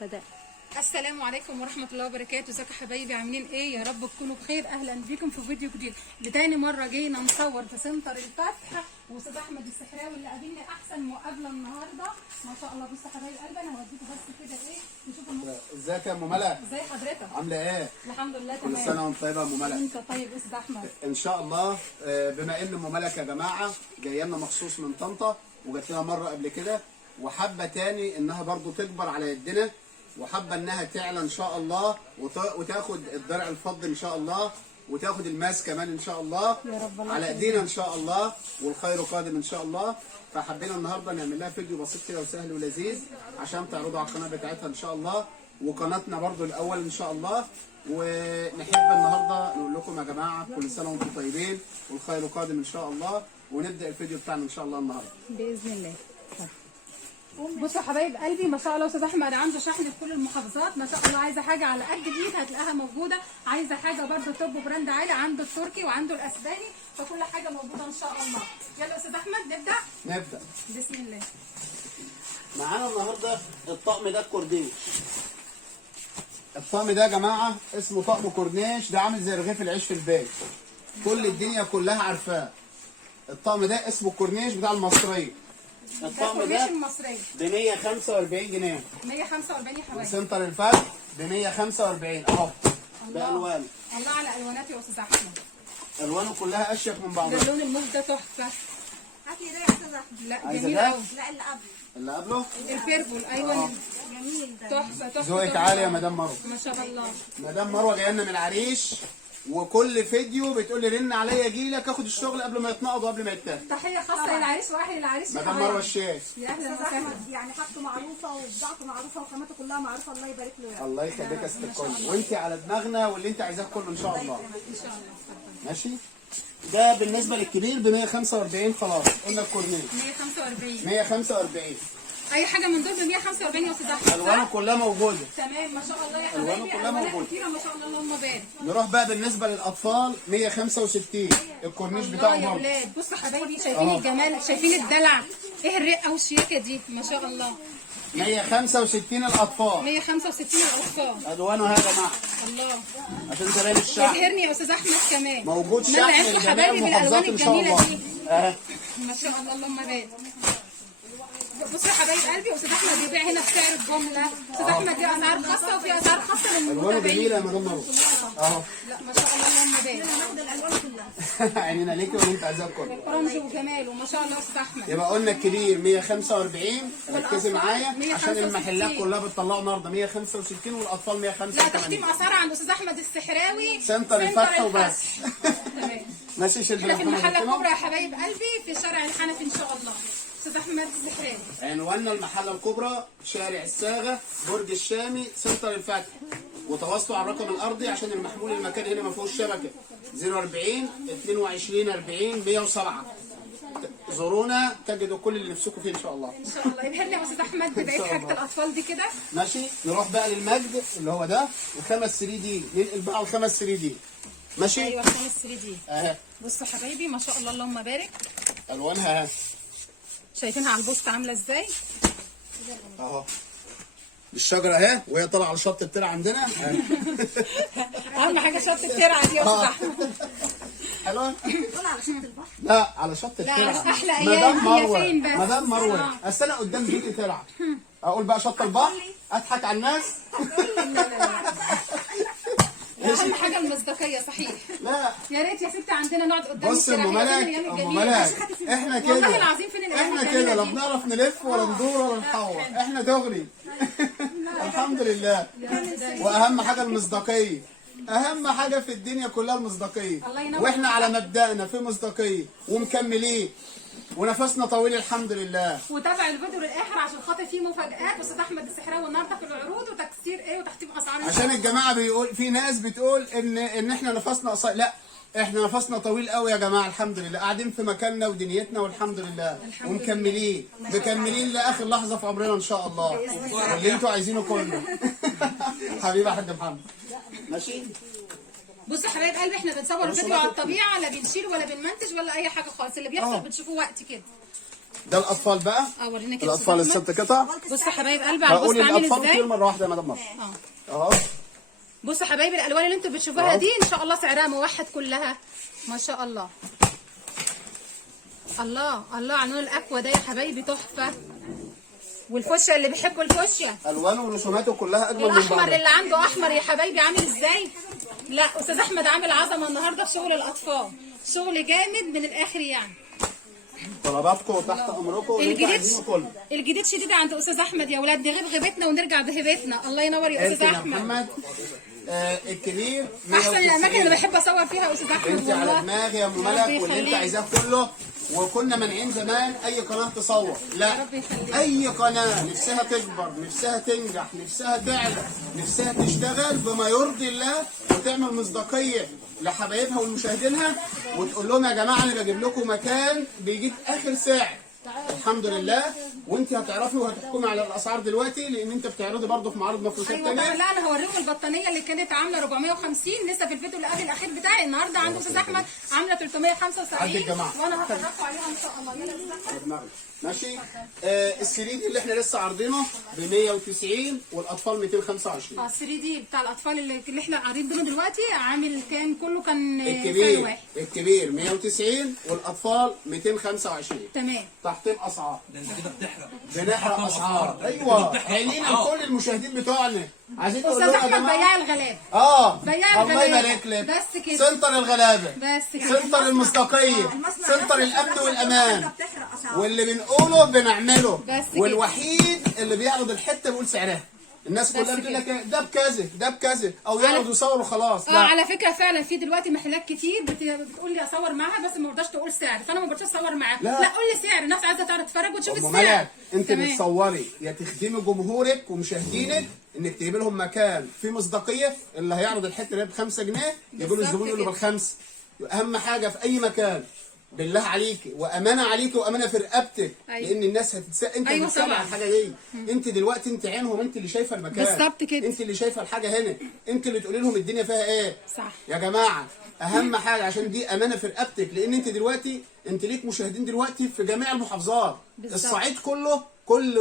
بدأ. السلام عليكم ورحمة الله وبركاته. ازيكم يا حبايبي، عاملين ايه؟ يا رب تكونوا بخير. اهلا بيكم في فيديو جديد. لتاني مرة جينا نصور في سنتر الفتح، واستاذ احمد السحراوي اللي قابلني احسن مقابلة النهارده ما شاء الله. بصوا حبايب قلبي، انا هوديكم بس كده ايه نشوف ازيك يا ام ملك؟ ازي حضرتك؟ عامله ايه؟ الحمد لله كل تمام. سنه وانت طيبه يا ام ملك. انت طيب يا استاذ احمد. ان شاء الله. بما ان ام ملك يا جماعه جايه لنا مخصوص من طنطا، وجات لنا مره قبل كده، وحابه تاني انها برضو تكبر على يدنا، وحابه انها تعلى ان شاء الله، وتاخد الدرع الفضي ان شاء الله، وتاخد الماس كمان ان شاء الله يا رب الله على ايدينا ان شاء الله، والخير قادم ان شاء الله. فحبينا النهارده نعمل لها فيديو بسيط كده وسهل ولذيذ عشان تعرضوا على القناه بتاعتها ان شاء الله، وقناتنا برضو الاول ان شاء الله. ونحب النهارده نقول لكم يا جماعه كل سنه وانتم طيبين والخير قادم ان شاء الله، ونبدا الفيديو بتاعنا ان شاء الله النهارده باذن الله. بصوا حبايب قلبي، ما شاء الله استاذ احمد عنده شحن في كل المحافظات ما شاء الله. عايزه حاجه على قد الايد هتلاقيها موجوده، عايزه حاجه برده توب براند عالي، عنده التركي وعنده الاسباني، فكل حاجه موجوده ان شاء الله. يلا استاذ احمد نبدا. بسم الله. معانا النهارده الطقم ده الكورنيش. الطقم ده يا جماعه اسمه طقم كورنيش، ده عامل زي رغيف العيش في البيت، كل الدنيا كلها عارفاه. الطقم ده اسمه الكورنيش بتاع المصريه. الطقم ده ب 145 جنيه. 145 يا حبايبي. سنتر الفتح ب 145 اهو. بالوان. الله على الوانات يا استاذ احمد. الوانه كلها اشيك من بعضها. ده اللون الموف ده تحفه. هات لي ده يا استاذ احمد. لا جميل قوي. لا اللي قبله. اللي قبله؟ البيربل ايوه. جميل ده. تحفه. ذوقك عالي يا مدام مروه. ما شاء الله. مدام مروه جايه لنا من العريش، وكل فيديو بتقول لي رن عليا اجي لك اخد الشغل قبل ما يتنقض وقبل ما يتاخد. تحيه خاصه للعريس واهل العريس. مدام مروه الشيخ. يا اهلا استاذ وسهلا. احمد يعني حاجته معروفه وبضاعته معروفه وخامته كلها معروفه، الله يبارك له يعني. الله يخليك يا ست الكل، وانت على دماغنا واللي انت عايزاه كله ان شاء الله. ان شاء الله. ماشي. ده بالنسبه للكبير ب 145. خلاص قلنا الكورنيش 145. 145. اي حاجه من دول ب 145 يا استاذ احمد. الوانه كلها موجوده. تمام ما شاء الله يا ألوانه حبايبي. كلها موجودة. كتيره ما شاء الله اللهم بارك. نروح بقى بالنسبه للاطفال 165 الكورنيش الله بتاعه يا برضه. ولاد بصوا حبايبي، شايفين الجمال، شايفين الدلع، ايه الرقه والشياكه دي ما شاء الله. 165 الاطفال. 165 الاطفال. الوانه يا جماعه الله. عشان تلاقي الشحن يبهرني يا استاذ احمد كمان. موجود ما شحن لعبتوا لجميع حبايبي المحافظات بالالوان ان شاء الجميله الله. دي. ما شاء الله اللهم بارك. بصوا يا حبايب قلبي، استاذ احمد بيبيع هنا بسعر الجمله. استاذ احمد دي اسعار خاصه وفي اسعار خاصه الوانه للمتابعين. جميله يا مدام مروه اهو. لا ما شاء الله اللهم بارك. ناخد الالوان كلها. عينينا ليكي واللي انت عايزاه كله. رمز وجمال وما شاء الله يا استاذ احمد. يبقى قلنا الكبير 145. ركزي معايا عشان 165. المحلات كلها بتطلعوا النهارده 165 والاطفال لا 185. تخديم اسعار عند استاذ احمد السحراوي سنتر الفتح وبس. تمام. ماشي. شد احنا في المحل الحكومة. الكبرى يا حبايب قلبي في شارع الحنفي ان شاء الله. استاذ احمد السحراوي. عنواننا المحله الكبرى شارع الساغه برج الشامي سنتر الفتح، وتواصلوا على الرقم الارضي عشان المحمول المكان هنا ما فيهوش شبكه 040 22 40 107. زورونا تجدوا كل اللي نفسكم فيه ان شاء الله. ان شاء الله يبهرني يا استاذ احمد ببقيه حاجه الاطفال دي كده. ماشي. نروح بقى للمجد اللي هو ده وخمس 3 دي، ننقل بقى على الخمس 3 دي. ماشي. ايوه 5 3 دي. اهي بصوا حبايبي ما شاء الله اللهم بارك. الوانها اهي شايفينها على البوست عامله ازاي؟ اهو. الشجره اهي وهي طالعه على شط الترع عندنا. اهم حاجه شط الترعه دي يا استاذ احمد. حلوه. دول على شط البحر. لا على شط لا الترع. على احلى ايام. مدام هي مروه فين بس؟ مدام مروه اصل انا قدام بيتي ترع، اقول بقى شط البحر اضحك على الناس. اهم حاجه المصداقيه صحيح. لا يا ريت يا ستي عندنا نقعد قدام بص يا الترعة. ام فين ملك، الأيام ام الجميلة؟ ملك احنا كده والله العظيم فين الايام احنا الجميلة كده لا دي؟ بنعرف نلف ولا ندور ولا نحور، احنا دغري. الحمد لله. واهم حاجه المصداقيه، اهم حاجه في الدنيا كلها المصداقيه، الله ينور. واحنا على مبدأنا في مصداقيه ومكملين ونفسنا طويل الحمد لله. وتابع الفيديو للاخر عشان خاطر فيه مفاجآت. استاذ احمد السحراوي النهارده في العروض وتكسير ايه وتحطيم اسعار. عشان الجماعه بيقول في ناس بتقول ان احنا نفسنا قصير، لا احنا نفسنا طويل قوي يا جماعه الحمد لله، قاعدين في مكاننا ودنيتنا والحمد لله ومكملين مكملين لاخر لحظه في عمرنا ان شاء الله، واللي انتوا عايزينه كله. حبيبي يا حاج محمد. ماشي. بصوا يا حبايب قلبي، احنا بنصور الفيديو على الطبيعه، لا بنشيل ولا بنمنتج ولا اي حاجه خالص. اللي بيحصل بتشوفوه وقت كده. ده الاطفال بقى. ورينا كده الاطفال أستاذ الست قطع. بصوا يا حبايب قلبي على هقول البوست عامل الاطفال ازاي. كتير مره واحده يا مدام مصر. اهو بصوا يا حبايبي الالوان اللي انتوا بتشوفوها دي ان شاء الله سعرها موحد كلها ما شاء الله. الله الله على لون الاكوا ده يا حبايبي تحفه. والفوشيا اللي بيحبوا الفوشيا الوانه ورسوماته كلها اجمل من الاحمر بعض. اللي عنده احمر يا حبايبي عامل ازاي. لا استاذ احمد عامل عظمه النهارده في شغل الاطفال، شغل جامد من الاخر يعني. طلباتكم وتحت امركم واللي انتوا عايزينه كله. الجديد شديد عند استاذ احمد يا اولاد، نغيب غيبتنا ونرجع بهبتنا. الله ينور يا استاذ انت يا احمد. محمد الكبير احسن 190. الاماكن اللي بحب اصور فيها يا استاذ احمد انت على والله. دماغي يا ام ربي ملك واللي انت يخليك. عايزاه كله. وكنا مانعين زمان اي قناه تصور، لا ربي يخليك. اي قناه نفسها تكبر، نفسها تنجح، نفسها تعلى، نفسها تشتغل بما يرضي الله وتعمل مصداقيه لحبايبها ومشاهدينها، وتقول لهم يا جماعه انا بجيب لكم مكان بيجيب اخر سعر الحمد لله. وانت هتعرفي وهتحكمي على الاسعار دلوقتي لان انت بتعرضي برضه في معارض مفروشات ايوه بقى. تانيه. لا انا هوريكم البطانيه اللي كانت عامله 450 لسه في الفيديو اللي قبل الاخير بتاعي. النهارده عند استاذ احمد عامله 375 عند الجماعة. وانا هفرجكم عليها ان شاء الله. يلا يا أستاذ أحمد. دماغي. ماشي. السرير اللي احنا لسه عارضينه ب 190 والاطفال 225. 3 دي بتاع الاطفال اللي احنا قاعدين بينه دلوقتي عامل كله كان سعر الكبير واحد. الكبير 190 والاطفال 225. تمام. تحطين اسعار. ده انت كده بتحرق. بنحرق اسعار. ايوه عينينا لكل المشاهدين بتوعنا. عايزين تقول استاذ لهم يا احمد جماعه بياع الغلابه. الله بياع الغلابة. يبارك لك. بس كده. سنتر الغلابه، بس كده. سنتر المصداقيه، المصنع سنتر نفسه الامن بتحرق والامان. بتحرق أسعار. واللي بنقوله بنعمله. بس كده. والوحيد اللي بيعرض الحته بيقول سعرها. الناس كلها بس بتقول لك كده. إيه؟ ده بكذا ده بكذا او يعرض ويصور وخلاص. لا على فكره فعلا في دلوقتي محلات كتير بتقول لي اصور معاها بس ما برضاش تقول سعر، فانا ما برضاش اصور معاها. لا. لا قول لي سعر، الناس عايزه تعرف تتفرج وتشوف أم السعر. ملك انت تمام. بتصوري يا تخدمي جمهورك ومشاهدينك انك تجيبي لهم مكان فيه مصداقيه. اللي هيعرض الحته اللي ب 5 جنيه يقولوا بالظبط الزبون يقول له كده. بالخمس. اهم حاجه في اي مكان بالله عليكي وامانه عليكي وامانه في رقبتك. أيوة. لان الناس هتتسال انت أيوة بتسال طبعا. على الحاجه دي. انت دلوقتي انت عينهم، انت اللي شايفه المكان بالظبط كده. انت اللي شايفه الحاجه هنا، انت اللي تقولي لهم الدنيا فيها ايه. صح. يا جماعه اهم حاجه عشان دي امانه في رقبتك. لان انت دلوقتي انت ليك مشاهدين دلوقتي في جميع المحافظات. بالظبط. الصعيد كله كل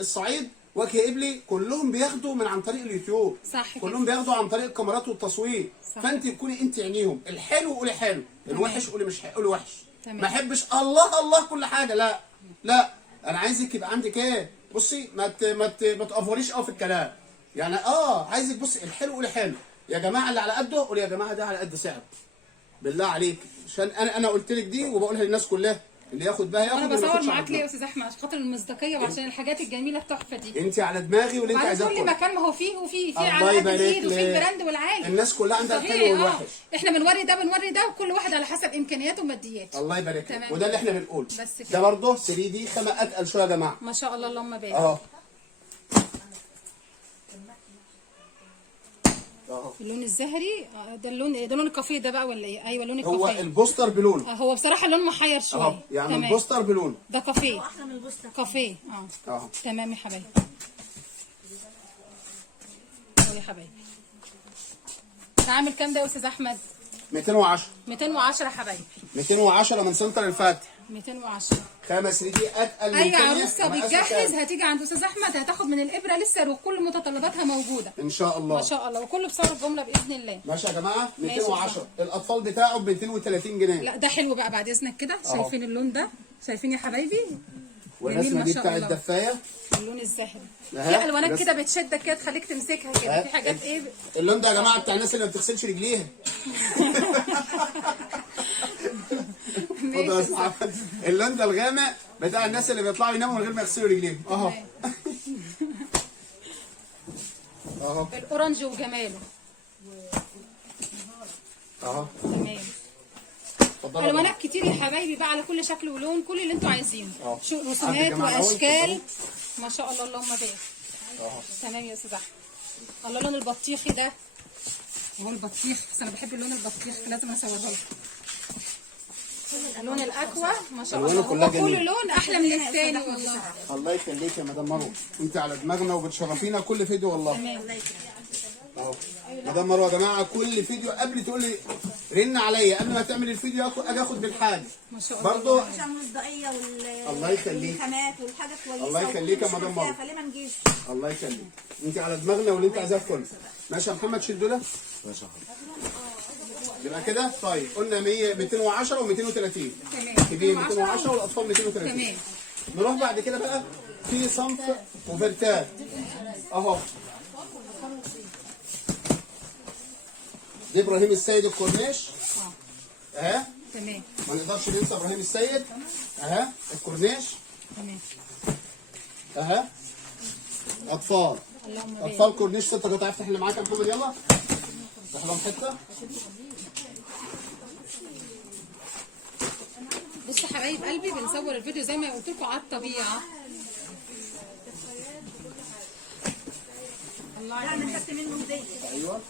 الصعيد وجه قبلي كلهم بياخدوا من عن طريق اليوتيوب. صح كده. كلهم بياخدوا عن طريق الكاميرات والتصوير. صح. فانت تكوني انت عينيهم. الحلو قولي حلو، الوحش قولي مش حلو، قولي وحش. تمام. ما احبش الله الله كل حاجه. لا لا انا عايزك يبقى عندك ايه. بصي ما تقفوليش قوي في الكلام. يعني عايزك بصي الحلو قولي حلو. يا جماعه اللي على قده قولي يا جماعه ده على قد سعره. بالله عليك عشان انا قلت لك دي وبقولها للناس كلها. اللي ياخد بها ياخد. انا واللي ما بصور ياخدش معاك على ليه يا دماغه. استاذ احمد؟ عشان خاطر المصداقيه وعشان الحاجات الجميله التحفه دي. انت على دماغي واللي انت وبعدين عايزاه كل كله. مكان ما هو فيه وفيه الله على قد يبارك الايد وفي لك. البراند والعالي. الناس كلها عندها طبيعي، الحلو والوحش. احنا بنوري ده بنوري ده وكل واحد على حسب امكانياته ومادياته. الله يبارك لك. تمام. وده اللي احنا بنقوله. بس كده. ده برضه 3 دي خامه اتقل شويه يا جماعه. ما شاء الله اللهم بارك. اهو اللون الزهري ده لون الكافيه ده بقى ولا ايه؟ ايوه لون هو الكافيه. البوستر بلون. هو بصراحه اللون محير شويه. اهو يعني تمام. البوستر بلون. ده كافيه. احلى من البوستر. كافيه اهو تمام يا حبايبي. يا حبايبي ده عامل كام ده يا استاذ احمد؟ 210 210 يا حبايبي. 210 من سنتر الفاتح. 210. خامه 3 دي اتقل من اي التانية عروسه ومقاسها بتجهز كام؟ هتيجي عند استاذ احمد هتاخد من الابره لسه وكل متطلباتها موجوده. ان شاء الله. ما شاء الله وكله بسعر الجمله باذن الله. ماشي يا جماعه. ماشي. 210 الاطفال بتاعه ب 230 جنيه. لا ده حلو بقى بعد اذنك كده. أهو. شايفين اللون ده؟ شايفين يا حبايبي؟ والرسمه ما دي شاء بتاع الله. الدفايه. اللون الزهري. أها. في الوانات بس. كده بتشدك كده تخليك تمسكها كده. في حاجات ايه اللون ده يا جماعه بتاع الناس اللي ما بتغسلش رجليها. اتفضل يا أستاذ محمد. اللون ده الغامق بتاع الناس اللي بيطلعوا يناموا من غير ما يغسلوا رجليهم. اهو اهو الاورنج وجماله. اهو تمام. اتفضل يا الوانات كتير يا حبايبي بقى على كل شكل ولون كل اللي انتوا عايزينه. أهو. شو عندك رسومات جماعة الأول، واشكال. اتفضلي. ما شاء الله اللهم بارك. اهو تمام يا استاذ احمد. الله لون البطيخي ده. وهو البطيخ بس انا بحب اللون البطيخ لازم اصوره لكم. لون الاكوا ما شاء ألوانه الله كلها هو كل جميلة. لون احلى من الثاني والله. الله يخليك يا مدام مروه. انت على دماغنا وبتشرفينا كل فيديو والله. تمام. اهو مدام مروه يا جماعه كل فيديو قبل تقول لي رن عليا قبل ما تعمل الفيديو اجي اخد بالحاجه. ما شاء الله. برضه عشان المصداقيه الله يخليك. والخامات والحاجه كويسه. الله يخليك يا ومش مدام فيها، مروة. فليه ما نجيش؟ الله يخليك. انت على دماغنا واللي انت عايزاه كله. ماشي يا محمد، شيل دول. ماشي يا حبيبي. يبقى كده طيب قلنا 100 210 و230. تمام. كبير 210 والاطفال 230. تمام. نروح بعد كده بقى في صنف كوفرتات اهو. دي ابراهيم السيد الكورنيش اهي. تمام. ما نقدرش ننسى ابراهيم السيد اهي الكورنيش تمام. اهي. اطفال اللهم بارك. اطفال كورنيش 6 قطع. افتح اللي معاك يا محمد يلا. افتح لهم حته. بصوا حبايب قلبي، بنصور الفيديو زي ما قلت لكم على الطبيعه. الله لا انا خدت منه هديه. ايوه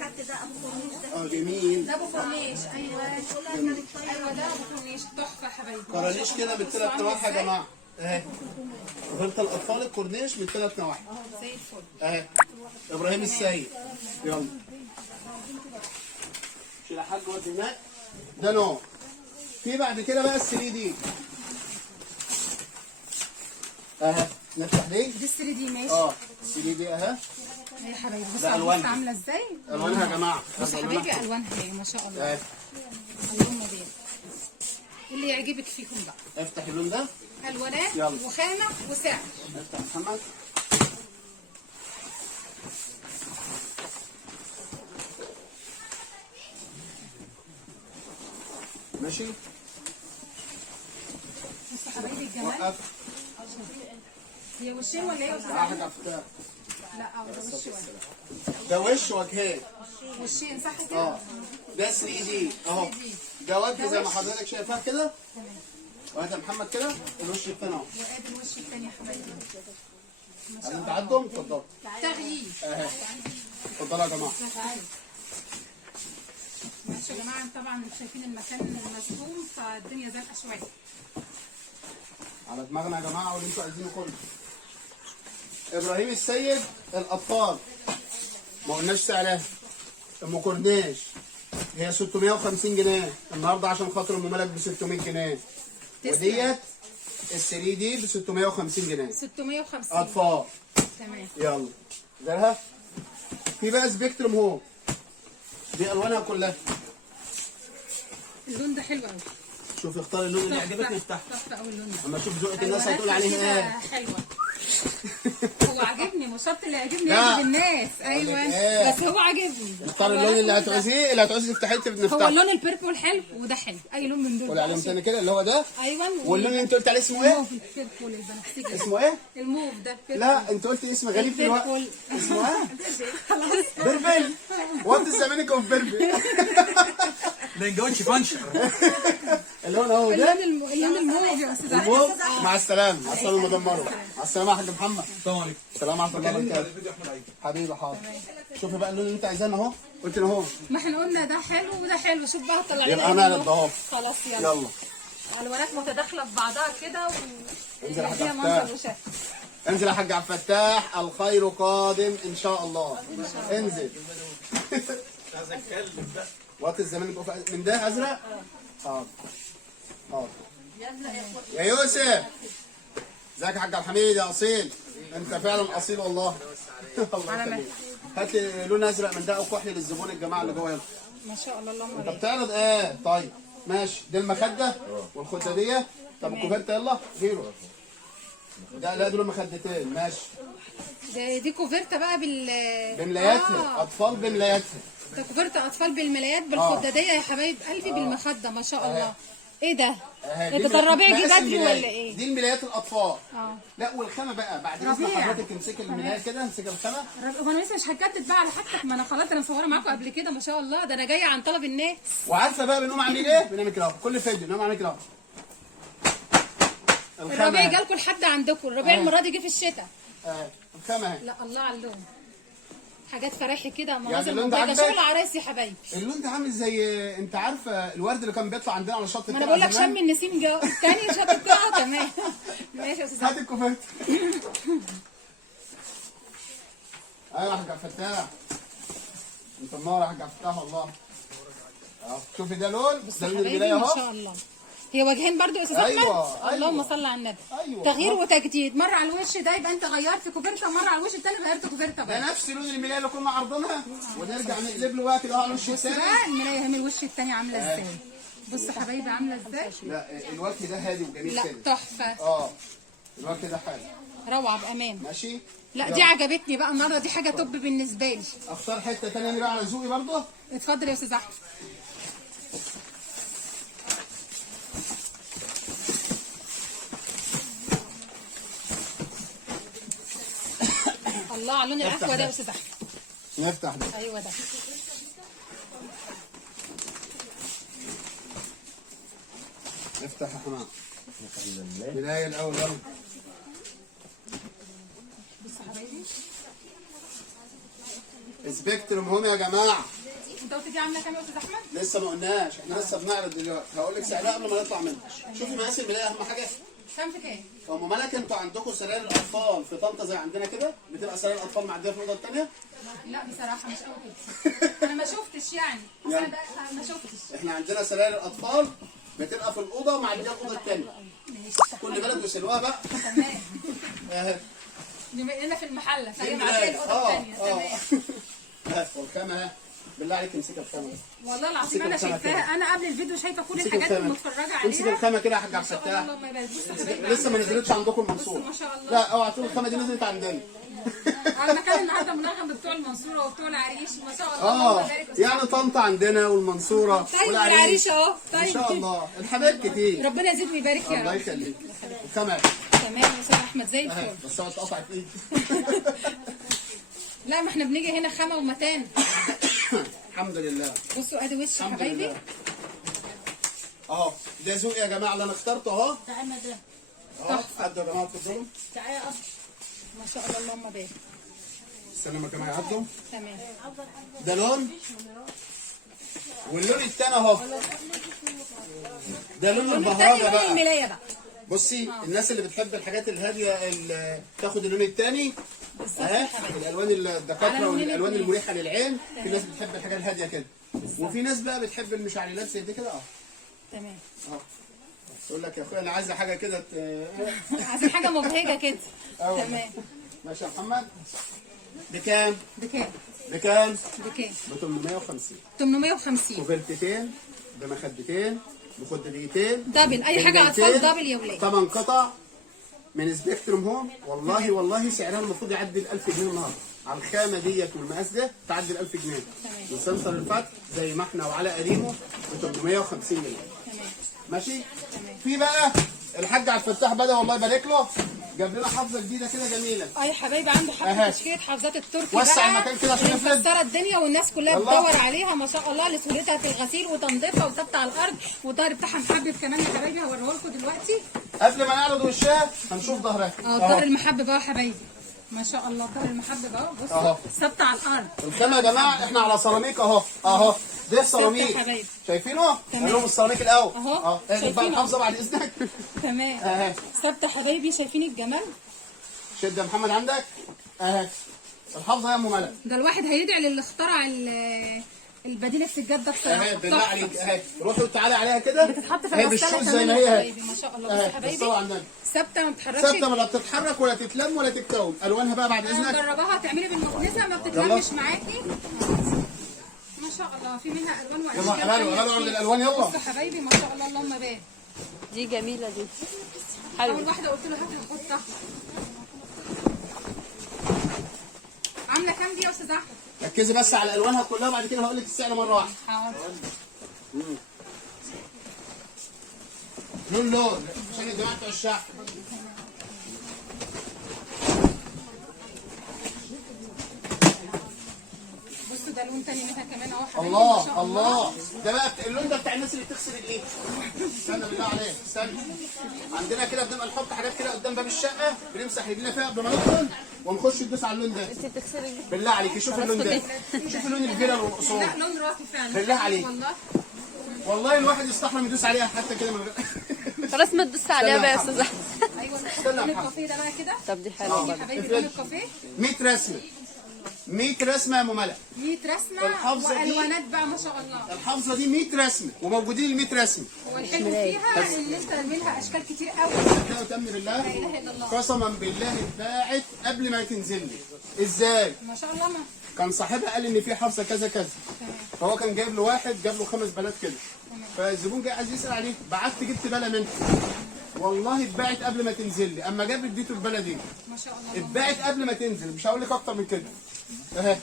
اخدت ده ابو كورنيش ده. جميل. ده ابو كورنيش. ايوه ايوه ده ابو كورنيش تحفه يا حبايبي. كرانيش كده بالثلاث نواحي يا جماعه اهي. غيرت الاطفال الكورنيش بالثلاث نواحي زي الفل. اهي. ابراهيم السيد يلا. شيل يا حاج ودي هناك. ده نوع. في بعد كده بقى ال3 دي اهي. نفتح دي. دي 3 دي ماشي. ال3 دي اهي. يا حبايبي ده بصوا ألوانها. البوكس عامله ازاي. الوانها يا جماعه. بصوا حبايبي الوانها ايه ما شاء الله. اهي. اللهم بارك. اللي يعجبك فيكم بقى. افتح اللون ده. الوانات يلا. وخامه وسعر. افتح محمد. ماشي. بصوا حبايبي الجمال. وقف. هي وشين ولا ايه يا استاذ؟ واحد على الفتاة. لا ده وش واحد. ده وش وجهين. وشين صح كده؟ ده 3 دي اهو. ده وجه زي ما حضرتك شايفاه كده. وهات يا محمد كده الوش الثاني اهو. وادي الوش الثاني يا حبايبي. عايزين تعدهم؟ اتفضلوا. تغيير. اهي. اتفضلوا يا جماعه. ماشي يا جماعه، طبعا انتوا شايفين المكان مزحوم فالدنيا زنقه شويه. على دماغنا يا جماعه واللي انتوا عايزينه كله. ابراهيم السيد الاطفال ما قلناش سعرها. ام كورنيش هي 650 جنيه النهارده عشان خاطر ام ملك ب 600 جنيه. وديت ال3 دي ب 650 جنيه. 650 اطفال. تمام. يلا غيرها. في بقى سبيكتروم هو. دي الوانها كلها. اللون ده حلو قوي. شوف اختار اللون اللي يعجبك نفتحه. تحفه قوي اللون ده. اما اشوف ذوقك الناس هتقول عليه كده ايه. حلوه. هو عاجبني، مش شرط اللي يعجبني لا. يعجب الناس. ايوه إيه؟ بس هو عاجبني. اختار اللون اللي هتعوزيه تفتحيه هو بنفتحه. اللون البيربل حلو وده حلو. اي لون من دول. قول عليهم تاني كده اللي هو ده. ايوه. واللون اللي انت قلت عليه اسمه ايه؟ الموف البيربل البنفسجي. اسمه ايه؟ الموف ده البيربل. لا انت قلت اسم غريب في الوقت. البيربل. اسمه ايه؟ بربل. وات از ذا مينينج اوف بربل؟ L'engagement فانشر. اللون اهو ده. اللون الموف يا استاذ احمد. الموف. مع السلامه. مع السلامه مدام مروه. مع السلامه يا حاج محمد. السلام عليكم. السلام ورحمه الله كلمني على وبركاته. الفيديو احمد عيد. حبيبي حاضر. شوفي بقى اللون اللي انت عايزاه اهو. قلت له اهو. ما احنا قلنا ده حلو وده حلو. شوف بقى طلع لنا يبقى ايه انا منه. اللي اهو. خلاص يلا. يلا. الوانات متداخله في بعضها كده انزل يا حاج فيها عبد منظر الفتاح. وشكل. انزل يا حاج عبد الفتاح، الخير قادم ان شاء الله. انزل. عايز اتكلم بقى. وات الزمان من ده ازرق. حاضر حاضر. يا يوسف ازيك يا حاج عبد الحميد يا اصيل. انت فعلا اصيل والله. الله على يخليك. هات لي لون ازرق من ده او كحلي للزبون الجماعه اللي جوه. يلا ما شاء الله اللهم انت بارك. بتعرض ايه؟ طيب ماشي. دي المخده والخده دي. طب الكوفرته يلا هيرو. ده لا دول مخدتين ماشي. دي كوفرته بقى بملاياتها. اطفال بملاياتها. ده كوفرته اطفال بالملايات بالخداديه يا حبايب قلبي بالمخده ما شاء الله. ايه ده؟ دي انت الربيع مقاس جه بدري الملاية. ولا ايه؟ دي الملايات الاطفال. اه لا والخامه بقى بعد اذن ربيع. حضرتك امسك الملايه كده. امسك الخامه. هو انا لسه مش هتجدد بقى على حاجتك. ما انا خلاص انا مصوره معاكم قبل كده ما شاء الله. ده انا جايه عن طلب الناس. وعارفه بقى بنقوم عاملين ايه؟ بنعمل كده اهو. كل فيديو بنقوم عاملين كده اهو. الربيع اهي. جالكم لحد عندكم. الربيع المره دي جه في الشتاء. الخامه اهي. لا الله على اللون. حاجات فريحي كده مناظر يعني اللون ده مبهجه. عاجبك؟ شغل عرايس يا حبايبي. اللون ده عامل زي انت عارفه الورد اللي كان بيطلع عندنا على شط ما انا بقول لك شم النسيم جو الثاني شط بتاعه. تمام ماشي يا استاذ هات أحمد. الكوفرت. ايوه يا حاج عبد الفتاح. انت منور يا حاج عبد الفتاح والله. اهو شوفي ده لون، ده لون حبايبي الملايه ما اهو. شاء الله. هي وجهين برضو يا استاذ احمد. أيوة. اللهم صل على النبي. أيوة. تغيير وتجديد، مره على الوش ده يبقى انت غيرت كوفرته، مره على الوش الثاني غيرت كوفرته ده بقى. نفس لون الملايه اللي كنا عارضينها، ونرجع نقلب له بقى كده على الوش الثاني. بقى الملايه هم الوش الثاني عامله ازاي؟ بصوا حبايبي عامله ازاي؟ لا الوجه ده هادي وجميل لا كده. تحفه، الوجه ده حلو روعه بامان. ماشي. لا دي عجبتني بقى النهارده، دي حاجه توب بالنسبه لي. اختار حته ثانيه بقى على ذوقي برضه. اتفضل يا استاذ احمد. الله على اللون القهوه ده يا استاذ احمد. نفتح ده. ايوه ده. افتح يا حمام. بدايه الاول يلا. بصوا حبايبي، سبيكتروم هم يا جماعه. انت قلت دي عامله كام يا استاذ احمد؟ لسه ما قلناش، احنا لسه بنعرض دلوقتي. هقول لك سعرها قبل ما نطلع منها. شوفي مقاس الملايه اهم حاجه. كام في كام؟ ام ملك انتوا عندكم سراير الاطفال في طنطا زي عندنا كده؟ بتبقى سراير الاطفال معديه في الاوضه الثانيه؟ لا بصراحه مش قوي كده. انا ما شفتش يعني. يعني. أنا ما شفتش. احنا عندنا سراير الاطفال بتبقى في الاوضه ومعديه الاوضه الثانيه. ماشي كل بلد وسلوها بقى. تمام. اهي. بما اننا في المحله فهي في معديه البلاد. الاوضه الثانيه. تمام. ها والخامه اهي. بالله عليك امسكها بخامه. والله العظيم انا الخامة شايفاها، انا قبل الفيديو شايفه كل امسكي الحاجات الخامه. المتفرجه امسكي عليها. الخامه كده يا حاج عبد ما شاء الله الفتاح. اللهم يبارك. بصوا حبايبي لسه ما نزلتش عندكم بصوا المنصوره. ما شاء الله. لا اوعى تقول الخامه دي نزلت عندنا. على مكان النهارده منغم بتوع المنصوره وبتوع العريش ما شاء الله اللهم بارك. يعني طنطا عندنا والمنصوره طيب والعريش اهو. ان طيب شاء الله الحبايب كتير. ربنا يزيد ويبارك يا الله رب. يخليك. الخامه تمام يا استاذ احمد زي اهي الفل. بس هو اتقطع في ايدي. لا ما احنا بنيجي هنا خامه ومتان. الحمد لله. بصوا ادي وش الحمد حبايبي. لله. اهو ده ذوقي يا جماعه اللي انا اخترته اهو. تعالى ده. اهو عدوا يا جماعه اتفضلوا. تعالى يا أب. ما شاء الله اللهم بارك. استنى ما كمان يعدوا. تمام. ده لون واللون التاني اهو. ده لون البهرجه لون بقى. الملايه بقى. بصي الناس اللي بتحب الحاجات الهاديه اللي تاخد اللون الثاني اهي الالوان الدكاتره والالوان المريحه للعين. في ناس بتحب الحاجات الهاديه كده، وفي ناس بقى بتحب المشعللات زي دي كده اهو. تمام. اهو تقول لك يا اخويا انا عايزه حاجه كده عايزين حاجه مبهجه كده. أوه. تمام. ماشي يا محمد. بكام؟ بكام؟ بكام؟ بكام؟ ب 850. 850 وفلتتين بمخدتين بخدديتين دبل. اي حاجه اطفال دبل يا ولاد. 8 قطع من سبيكتروم هوم. والله سعرها المفروض يعدي ال 1000 جنيه النهارده على الخامه ديت والمقاس ده، تعدي ال 1000 جنيه. من سنسر الفتح زي ما احنا وعلى قديمه ب 850 جنيه. تمام. ماشي؟ في بقى الحاج عبد الفتاح بدا والله يبارك له جاب لنا حافظه جديده كده جميله. يا حبايبي عنده حفله تشكيله حافظات التركي وسع بقى المكان كده عشان اللي نفرد. مكسره الدنيا والناس كلها يلا. بتدور عليها ما شاء الله لسهولتها في الغسيل وتنظيفها وثابته على الارض، والظهر بتاعها محبب كمان يا حبايبي هوريه لكم دلوقتي. قبل ما نعرض وشها هنشوف ظهرها. الظهر المحبب اهو يا حبايبي ما شاء الله. الظهر المحبب اهو أهو. بصوا ثابته على الارض. الخامه يا جماعه احنا على سيراميك اهو ده سيراميك يا حبايبي. شايفينه؟ تمام. لهم السيراميك الاول أهو. اقلب بقى شايفينه. الحافظه بعد اذنك. تمام. اهي ثابته حبايبي شايفين الجمال. شد يا محمد عندك اهي الحافظه يا ام ملك. ده الواحد هيدعي للي اخترع البديل السجاد ده بصراحه. اهي بالله عليك اهي روحي وتعالي عليها كده. بتتحط في اهي الغساله بالشوز زي كمان ما يا هي حبايبي ما شاء الله. بصوا يا اهي حبايبي بالصلاه على النبي. ثابته ما بتتحركش. ثابته ولا بتتحرك ولا تتلم ولا تتكون. الوانها بقى بعد اذنك. جربها تعملي بالمكنسه ما بتتلمش معاكي. ما شاء الله في منها الوان واشكال. يلا قبلوا عند الالوان يلا. بصوا حبايبي ما شاء الله اللهم بارك. دي جميلة دي. اول واحده قلت له هات القطه. عامله كام دي يا استاذ احمد؟ ركزي بس على الوانها كلها بعد كده هقول لك السعر مره واحده. حاضر. لون عشان الجماعه بتوع الشعب. بصوا ده لون تاني منها كمان اهو حبايبي ما الله شاء الله ده بقى اللون ده بتاع الناس اللي بتغسل الايد. استنى بالله عليك استنى. عندنا كده بنبقى نحط حاجات كده قدام باب الشقه بنمسح رجلينا فيها قبل ما ندخل ونخش ندوس على اللون ده. انت بتغسلي بالله عليك شوف اللون ده. شوف اللون الفيرال والقصور. لا لون راقي فعلا. بالله عليك. والله الواحد يستحرم يدوس عليها حتى كده من غير. خلاص ما تدوس عليها بقى يا استاذ احمد. ايوه استنى يا لون محمد. الكافيه ده بقى كده. طب دي حلوة يا برضه. حبايبي لون الكافيه 100 رسمه 100 رسمه يا ام ملك. 100 رسمه الحافظة دي- والوانات بقى ما شاء الله. الحافظه دي 100 رسمه وموجودين ال 100 رسمه. والحلو فيها ان انت منها اشكال كتير قوي. لا وتم بالله اله إلا الله. قسما بالله اتباعت قبل ما تنزل لي. ازاي؟ ما شاء الله. ما كان صاحبها قال ان في حفصه كذا كذا، فهو كان جايب له واحد، جاب له 5 بنات كده، فالزبون جاي عايز يسال عليه، بعت جبت بلا منها، والله اتباعت قبل ما تنزل لي، اما جاب اديته البلا دي ما شاء الله. اتباعت قبل ما تنزل، مش هقول لك اكتر من كده. اهي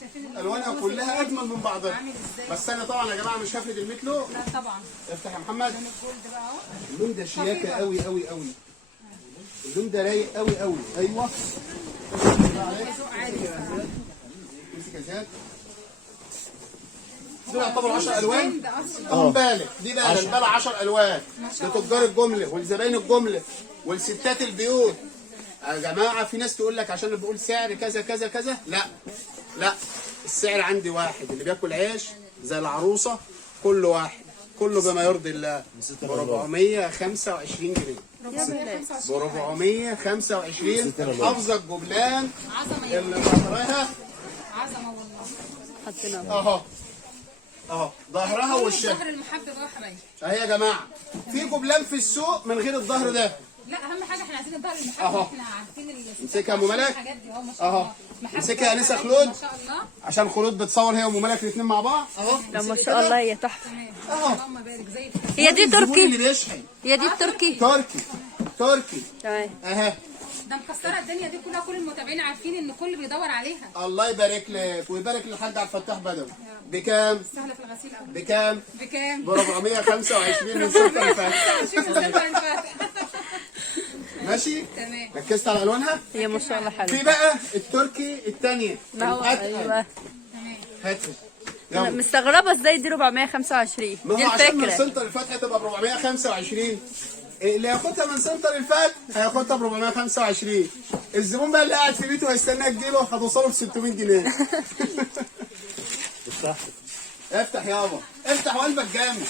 شايفين الوانها كلها اجمل من بعضها. عامل ازاي؟ بس انا طبعا يا جماعه مش هفرد المتلو. لا طبعا. افتح يا محمد. الجولد بقى اهو. اللون ده شياكه قوي قوي قوي. اللون ده رايق قوي قوي. ايوه ذوق عالي بصراحة. امسك يا زياد. دول يعتبروا 10 الوان. ده اصلا خد بالك دي بقى ده 10 الوان لتجار الجمله ولزباين الجمله ولستات البيوت. يا جماعه في ناس تقول لك عشان بقول سعر كذا كذا كذا، لا لا، السعر عندي واحد، اللي بياكل عيش زي العروسه كل واحد، كله بما يرضي الله، ب 425 جنيه. ب 425 حافظه الجبلان عظمه اللي ظهرها عظمه والله. حطيناها اهو اهو ظهرها ووشها الظهر المحبب اهو يا حبايبي. اهي يا جماعه. في جبلان في السوق من غير الظهر ده. لا اهم حاجه احنا عايزين الظهر المحبب. أهو. احنا عارفين امسكها يا أم ملك. الحاجات دي اهو ما شاء أهو. الله. محبب امسكها يا أنسة حبايبي خلود. ما شاء الله. عشان خلود بتصور هي وام ملك الاثنين مع بعض اهو. لا ما شاء الله هي تحفه. تمام. أهو. اللهم بارك زي الفل. هي دي الزبون اللي تركي. بيشحن هي دي التركي. تركي تركي تمام. اهي. ده مكسره الدنيا دي كلها. كل المتابعين عارفين ان الكل بيدور عليها. الله يبارك لك ويبارك للحاج عبد الفتاح بدوي. بكام؟ سهله في الغسيل قوي. بكام؟ بكام؟ ب 425 من سنه اللي فاتت. شوف السلوى اللي فاتت. ماشي؟ تمام. ركزت على الوانها؟ هي ما شاء الله في حلوه. بقى التركي الثانيه ما هو ايوه. هاتها. انا يلا. مستغربه ازاي دي 425. ما دي هو عشان من الفكره. سنتر الفتح تبقى ب 425. اللي ياخدها من سنتر الفتح هياخدها ب 425. الزبون بقى اللي قاعد في بيته هيستناها تجيله هتوصله ب 600 جنيه. افتح يابا افتح وقلبك جامد.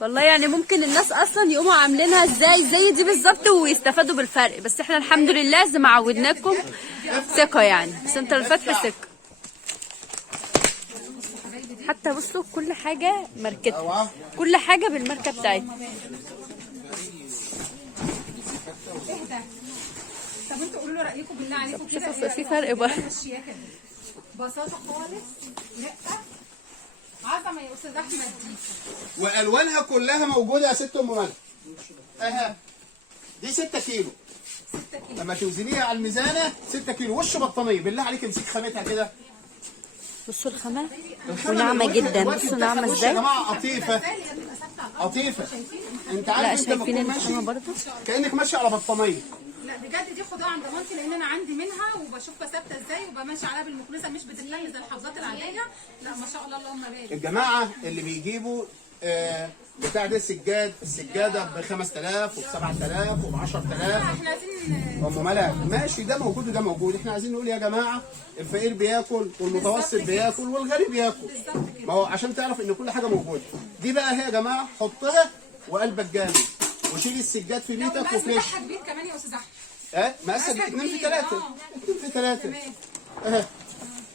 والله يعني ممكن الناس اصلا يقوموا عاملينها ازاي زي دي بالظبط ويستفادوا بالفرق، بس احنا الحمد لله زي ما عودناكم ثقه يعني. سنتر الفتح ثقه. حتى بصوا كل حاجه ماركتها، اوعى كل حاجه بالماركه بتاعتها. اهدى. طب انتوا قولوا له رايكم بالله عليكم كده. شوفوا في فرق بقى. الشياكه دي بساطه خالص. رقه عظمه يا استاذ احمد دي. والوانها كلها موجوده يا ست ام ملك. اها دي 6 كيلو. 6 كيلو. لما توزنيها على الميزانه 6 كيلو وش بطانيه. بالله عليك امسك خامتها كده. بصوا الخامه الخامة وناعمه الوش- جدا. الوش بصوا بتاعها ناعمه وش ازاي. يا جماعه قطيفه قطيفه. انت عارف لا انت لما شايفين تكون الخامه ماشي برضه. كانك ماشي على بطانيه. لا بجد دي خدوها عند مامتي لان انا عندي منها وبشوفها ثابته ازاي وببقى ماشيه عليها بالمكنسه مش بتتلم زي الحافظات العاديه. لا ما شاء الله اللهم بارك. الجماعه اللي بيجيبوا بتاع ده السجاده ب 5000 وب 7000 وب 10000. احنا عايزين ام ملك ماشي ده موجود وده موجود. احنا عايزين نقول يا جماعه الفقير بياكل والمتوسط بياكل والغني بياكل. بالظبط كده. ما هو عشان تعرف ان كل حاجه موجوده. دي بقى هي يا جماعه حطها وقلبك جامد وشيل السجاد في بيتك المقاس وفريش. بتاعها كبير كمان يا استاذ احمد. مقاسك مقاسها 2 في كبير، 3 2 في 3. تمام.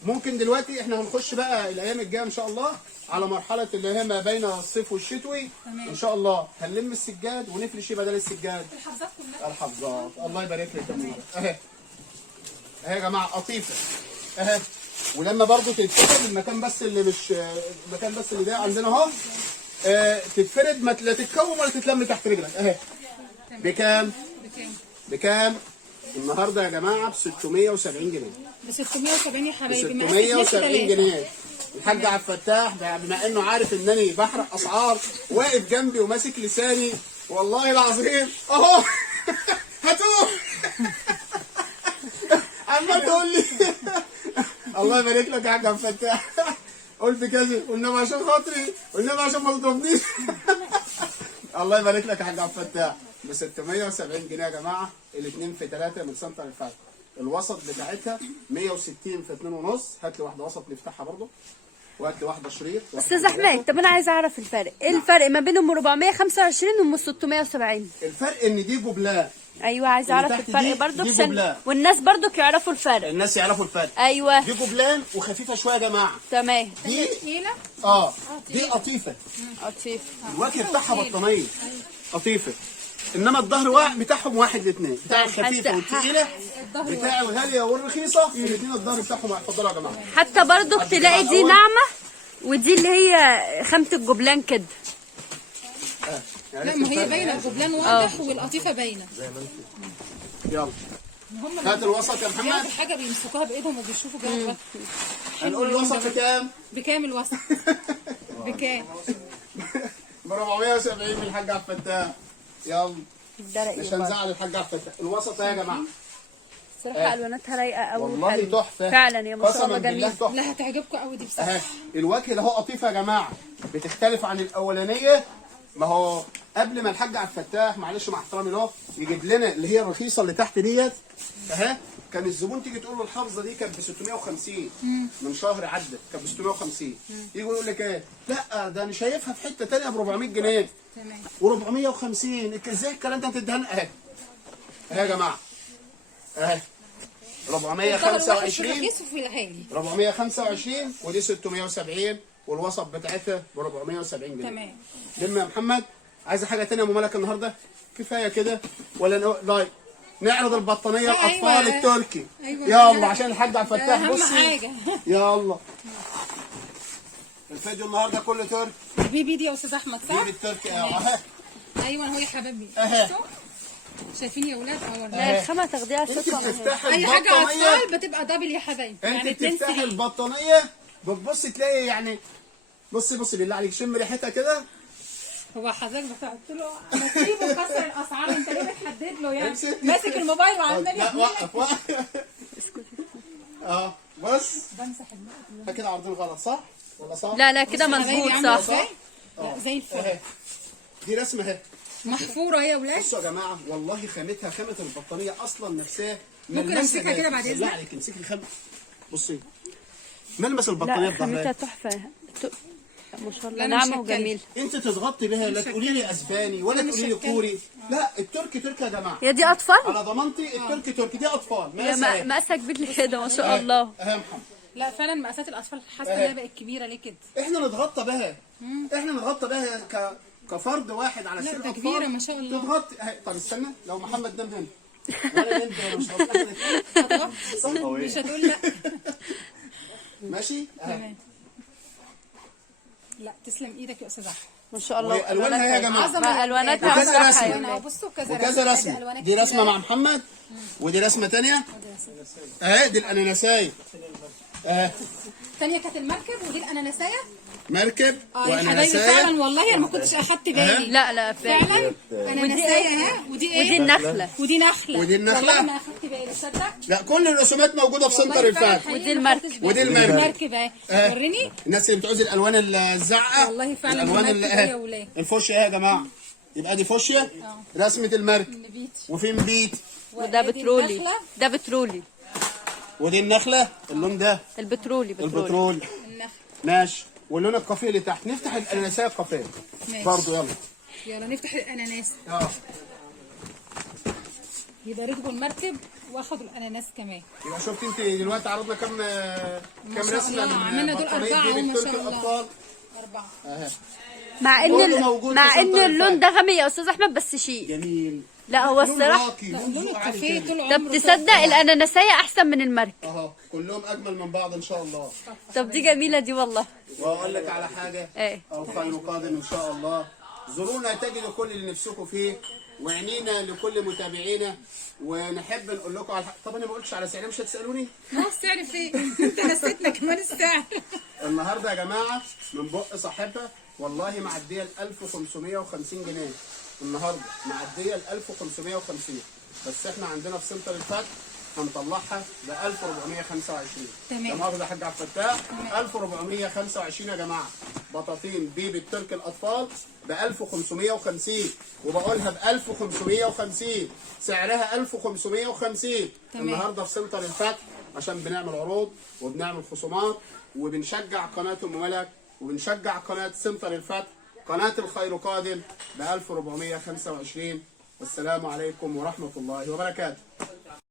ممكن دلوقتي احنا هنخش بقى الايام الجايه ان شاء الله على مرحله اللي هي ما بين الصيف والشتوي. تمام. ان شاء الله هنلم السجاد ونفرش بدل السجاد الحافظات كلها. الحفظات. الله يبارك لك يا ماما. اهي اهي يا جماعه قطيفه اهي. ولما برضو تتفرد المكان بس اللي مش المكان بس اللي ده عندنا اهو تتفرد ما لا تتكوم ولا تتلم تحت رجلك اهي. بكام؟ بكام؟ بكام؟ النهارده يا جماعه ب 670 جنيه. ب 670 يا ب حبايبي. 670 جنيه. الحاج عبد الفتاح بما انه عارف انني بحرق اسعار واقف جنبي وماسك لساني والله العظيم اهو. هاتوه. عمال تقول لي الله يبارك لك يا حاج عبد الفتاح. قلت كذا والنبي عشان خاطري والنبي عشان ما تضربنيش. الله يبارك لك يا حاج عبد الفتاح. ب 670 جنيه يا جماعه الاثنين في 3 من سنتر الفتح. الوسط بتاعتها 160 في 2 ونص. هات لي واحده وسط نفتحها برضه وهات لي واحده شريط. استاذ احمد طب انا عايزه اعرف الفرق. ايه الفرق ما بينهم 425 وام 670؟ الفرق ان دي جبلان ايوه عايزه اعرف اللي تحت الفرق دي- برضو دي عشان جبلة. والناس برضو يعرفوا الفرق. الناس يعرفوا الفرق. ايوه دي جبلان وخفيفه شويه يا جماعه. تمام. دي تقيله. دي قطيفه. لطيف. الوجه بتاعها بطانيه قطيفه، انما الظهر بتاعهم واحد الاثنين، بتاع الخفيفه حتى- والثقيله بتاع الغاليه والرخيصه، الاثنين الظهر بتاعهم اتفضلوا يا جماعه. حتى برضو تلاقي دي ناعمه ودي اللي هي خامه الجبلان كده. لا ما هي باينه الجبلان واضح والقطيفه باينه. يلا هات الوسط يا محمد. بياخدوا حاجه بيمسكوها بايدهم وبيشوفوا جوه. هنقول الوسط بكام؟ بكام الوسط؟ بكام؟ ب 470 من الحاج عبد الفتاح. يلا ده رأيي مش برضو. هنزعل الحاج عبد الفتاح. الوسط اهي يا جماعه بصراحه الواناتها رايقه قوي. والله تحفه فعلا يا ما شاء قسما الله بالله جميل. تحفه. لا هتعجبكم قوي دي بصراحه. اهي الوجه اللي هو قطيفه يا جماعه بتختلف عن الاولانيه. ما هو قبل ما الحاج عبد الفتاح معلش مع احترامي له يجيب لنا اللي هي الرخيصه اللي تحت ديت اهي، كان الزبون تيجي تقول له الحافظه دي كانت ب 650 من شهر عدى كانت ب 650 يجي يقول لك ايه؟ لا ده انا شايفها في حته ثانيه ب 400 جنيه تمام. و450 ازاي الكلام ده انت تدهن اهي اهي يا جماعه اهي 425 رخيص وفي الغالي. 425 ودي 670 والوسط بتاعتها ب 470 جنيه. تمام. لما يا محمد عايزه حاجه ثانيه يا ام ملك النهارده؟ كفايه كده ولا لايك نعرض البطانيه أيوة. الاطفال التركي. أيوة. يلا عشان الحاج عبد الفتاح أهم بصي حاجة. يلا الفيديو النهارده كله تركي. بيبي دي يا استاذ احمد صح؟ جيب التركي اهي ايوه هو يا حبايبي. أهي. بصوا. شايفين يا اولاد والله. لا الخامه تاخديها انت ثقه. بتفتحي اي حاجه البطانيه اطفال بتبقى دبل يا حبايبي. انت يعني 2 بتفتحي سرير. البطانيه بتبصي تلاقي يعني بصي بالله عليك شم ريحتها كده. هو حضرتك بتحط له انا سيبه كسر الاسعار انت ليه بتحدد له يعني؟ امسك. ماسك الموبايل وعمال لا يحمل. وقف بص بمسح الموبايل. احنا كده عارضين غلط صح ولا صح؟ لا كده مظبوط عاملة صح. ازاي؟ لا زي الفل. اهي دي رسمه اهي. محفوره يا ولاد. بصوا يا جماعه والله خامتها خامه البطانيه اصلا نفسها ممكن ملمسها أمسكها جامد. كده بعد بالله إذنك؟ عليك امسكي الخامه بصي ملمس البطانيه لا خامتها بظهرها. تحفه. ما شاء الله لا، أنا مش ناعمه هتكلم. وجميله. انت تضغطي بها لا تقولي لي اسباني ولا أنا مش تقولي لي هتكلم. كوري. لا التركي تركي يا جماعه. هي دي اطفال؟ على ضمانتي التركي تركي دي اطفال يا مقاسها اهي. مقاسها كبير كده ما شاء الله. اهي يا محمد لا فعلا مقاسات الاطفال حاسه انها بقت كبيره ليه كده؟ احنا نتغطى بها احنا نتغطى بها كفرد واحد على لا، ست ده اطفال كبيرة ما شاء الله. تتغطي طب استنى لو محمد نام هنا وانا نمت هنا مش هتغطي صح مش هتقول لا. ماشي اهي تمام. لا تسلم ايدك يا استاذ احمد. ما شاء الله. والوانها يا جماعه عظمه الواناتها وكذا صراحة رسمة. يا ولاد. بصوا كذا وكذا أدي رسمه ألوانات دي رسمه كتيرة. مع محمد ودي رسمه ثانيه اهي دي الاناناسايه اهي الثانيه كانت المركب ودي الاناناسيه. مركب يا حبايبي واناناسايه فعلا والله انا ما كنتش اخدت بالي. لا فعلا اناناسيه اهي ودي ايه؟ ودي النخله. ودي نخله. ودي النخلة. والله ما اخدت بالي تصدق؟ لا كل الرسومات موجوده في سنتر الفات. ودي المركب. ودي المركب. المركب اهي وريني. الناس اللي بتعوز الالوان الزرقاء والله فعلا الالوان المركب اللي يا ولاد. الفوشيا اهي يا جماعه يبقى دي فوشيا رسمه المركب النبيت. وفي مبيت وده وأدي بترولي. النخلة. ده بترولي. ودي النخله اللون ده البترولي. البترول النخله. ماشي واللون الكافيه اللي تحت نفتح الاناناسيه الكافيه ماشي. برضه يلا يلا نفتح الاناناس. اه يبقى ركبوا المركب واخدوا الاناناس كمان. يبقى شفت انت دلوقتي عرضنا كام شاء رسمه الله. من عملنا دول بطارية أربعة بيبي وما شاء التركي الله. الاطفال 4. اهي مع كله ان موجود مع في ان سنتر اللون الفات. ده غامق يا استاذ احمد بس شيك. جميل لا هو لون الصراحه. راقي لون لون ذوق عالي الكافيه كده. طول عمره. طب تصدق الاناناسيه احسن من المركب. اهو كلهم اجمل من بعض ان شاء الله. طب دي جميله دي والله. واقول لك على حاجه ايه. الخير قادم ان شاء الله. زورونا تجدوا كل اللي نفسكم فيه وعنينا لكل متابعينا ونحب نقول لكم على طب انا ما قلتش على سعر مش هتسالوني ما هو السعر فين؟ انت نسيتنا كمان السعر. النهارده يا جماعه من بق صاحبها والله معديه ال 1550 جنيه النهارده معديه ال 1550 بس احنا عندنا في سنتر الفتح هنطلعها ب 1425. تمام. النهارده يا حاج عبد الفتاح 1425 يا جماعه بطاطين بيبي التركي الاطفال ب 1550 وبقولها ب 1550 سعرها 1550. تمام. النهارده في سنتر الفتح عشان بنعمل عروض وبنعمل خصومات وبنشجع قناه ام ملك وبنشجع قناه سنتر الفتح قناه الخير قادم ب 1425. والسلام عليكم ورحمه الله وبركاته.